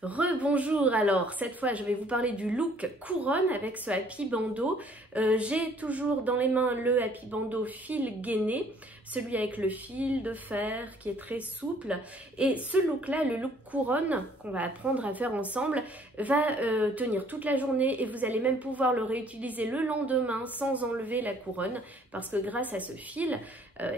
Rebonjour, alors cette fois je vais vous parler du look couronne avec ce happy bandeau. J'ai toujours dans les mains le happy bandeau fil gainé, celui avec le fil de fer qui est très souple. Et ce look là, le look couronne qu'on va apprendre à faire ensemble, va tenir toute la journée et vous allez même pouvoir le réutiliser le lendemain sans enlever la couronne parce que grâce à ce fil,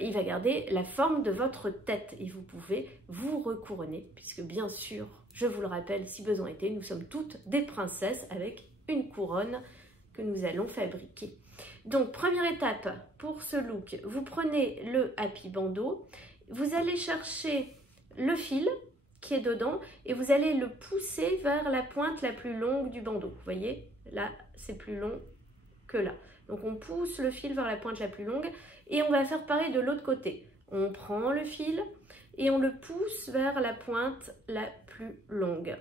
il va garder la forme de votre tête et vous pouvez vous recouronner puisque bien sûr, je vous le rappelle, si besoin était, nous sommes toutes des princesses avec une couronne que nous allons fabriquer. Donc, première étape pour ce look, vous prenez le happy bandeau, vous allez chercher le fil qui est dedans et vous allez le pousser vers la pointe la plus longue du bandeau. Vous voyez, là, c'est plus long que là. Donc, on pousse le fil vers la pointe la plus longue et on va faire pareil de l'autre côté. On prend le fil et on le pousse vers la pointe la plus longue.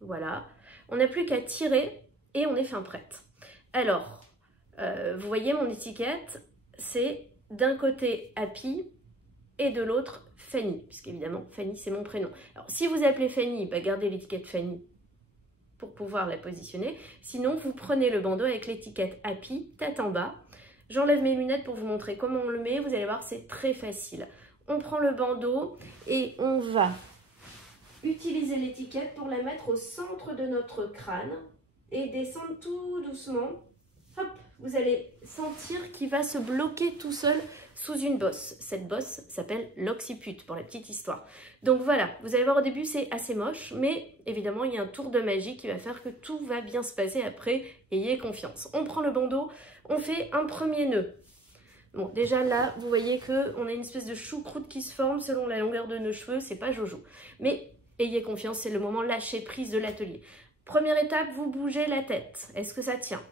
Voilà, on n'a plus qu'à tirer et on est fin prête. Alors, vous voyez mon étiquette, c'est d'un côté Happy et de l'autre Fanny, puisqu'évidemment Fanny c'est mon prénom. Alors si vous appelez Fanny, bah, gardez l'étiquette Fanny pour pouvoir la positionner. Sinon, vous prenez le bandeau avec l'étiquette Happy, tête en bas. J'enlève mes lunettes pour vous montrer comment on le met, vous allez voir c'est très facile. On prend le bandeau et on va utiliser l'étiquette pour la mettre au centre de notre crâne et descendre tout doucement. Hop, vous allez sentir qu'il va se bloquer tout seul sous une bosse. Cette bosse s'appelle l'occiput pour la petite histoire. Donc voilà, vous allez voir au début c'est assez moche, mais évidemment il y a un tour de magie qui va faire que tout va bien se passer après. Ayez confiance. On prend le bandeau, on fait un premier nœud. Bon, déjà là, vous voyez qu'on a une espèce de choucroute qui se forme selon la longueur de nos cheveux, c'est pas jojo. Mais ayez confiance, c'est le moment lâcher prise de l'atelier. Première étape, vous bougez la tête. Est-ce que ça tient?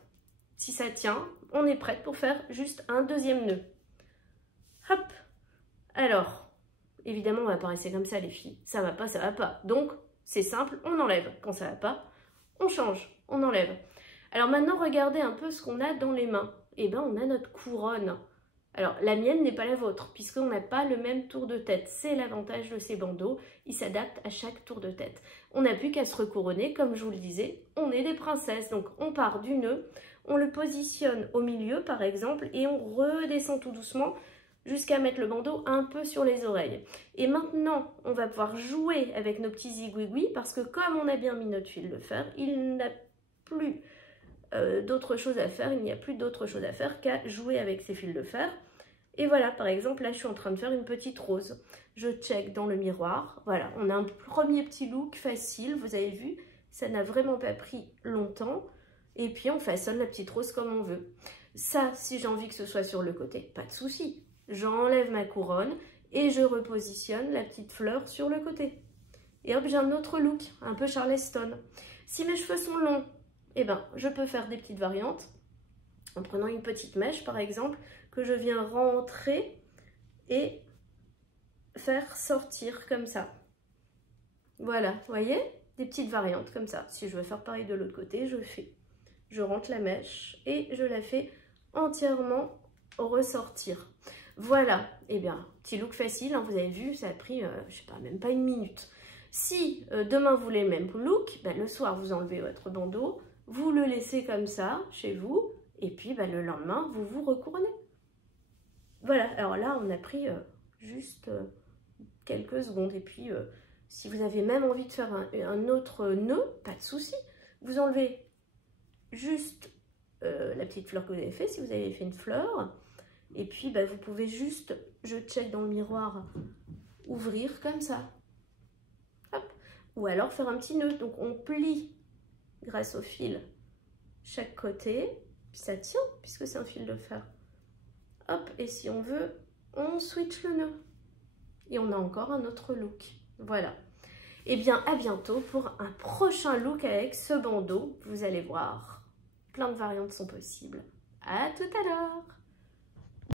Si ça tient, on est prête pour faire juste un deuxième nœud. Hop. Alors, évidemment, on va pas rester comme ça les filles. Ça va pas, ça va pas. Donc, c'est simple, on enlève. Quand ça va pas, on change, on enlève. Alors maintenant, regardez un peu ce qu'on a dans les mains. Eh bien, on a notre couronne. Alors, la mienne n'est pas la vôtre, puisqu'on n'a pas le même tour de tête. C'est l'avantage de ces bandeaux, ils s'adaptent à chaque tour de tête. On n'a plus qu'à se recouronner, comme je vous le disais, on est des princesses. Donc, on part du nœud, on le positionne au milieu, par exemple, et on redescend tout doucement jusqu'à mettre le bandeau un peu sur les oreilles. Et maintenant, on va pouvoir jouer avec nos petits zigouigouis, parce que comme on a bien mis notre fil de fer, il n'a plus d'autre chose à faire, il n'y a plus d'autre chose à faire qu'à jouer avec ces fils de fer. Et voilà, par exemple, là je suis en train de faire une petite rose. Je check dans le miroir, voilà, on a un premier petit look facile, vous avez vu, ça n'a vraiment pas pris longtemps. Et puis on façonne la petite rose comme on veut. Ça, si j'ai envie que ce soit sur le côté, pas de souci. J'enlève ma couronne et je repositionne la petite fleur sur le côté. Et hop, j'ai un autre look, un peu Charleston. Si mes cheveux sont longs, eh ben, je peux faire des petites variantes en prenant une petite mèche par exemple que je viens rentrer et faire sortir comme ça. Voilà, vous voyez, des petites variantes comme ça. Si je veux faire pareil de l'autre côté, je fais. Je rentre la mèche et je la fais entièrement ressortir. Voilà, eh bien, petit look facile, hein, vous avez vu, ça a pris, je sais pas, même pas une minute. Si demain vous voulez le même look, ben, le soir vous enlevez votre bandeau, vous le laissez comme ça, chez vous, et puis bah, le lendemain, vous vous recouronnez. Voilà, alors là, on a pris juste quelques secondes. Et puis, si vous avez même envie de faire un autre nœud, pas de souci. Vous enlevez juste la petite fleur que vous avez fait, si vous avez fait une fleur. Et puis, bah, vous pouvez juste, je check dans le miroir, ouvrir comme ça. Hop. Ou alors faire un petit nœud. Donc, on plie grâce au fil chaque côté, puis ça tient puisque c'est un fil de fer. Hop, et si on veut, on switch le nœud et on a encore un autre look. Voilà. Et bien à bientôt pour un prochain look avec ce bandeau. Vous allez voir, plein de variantes sont possibles. À tout à l'heure.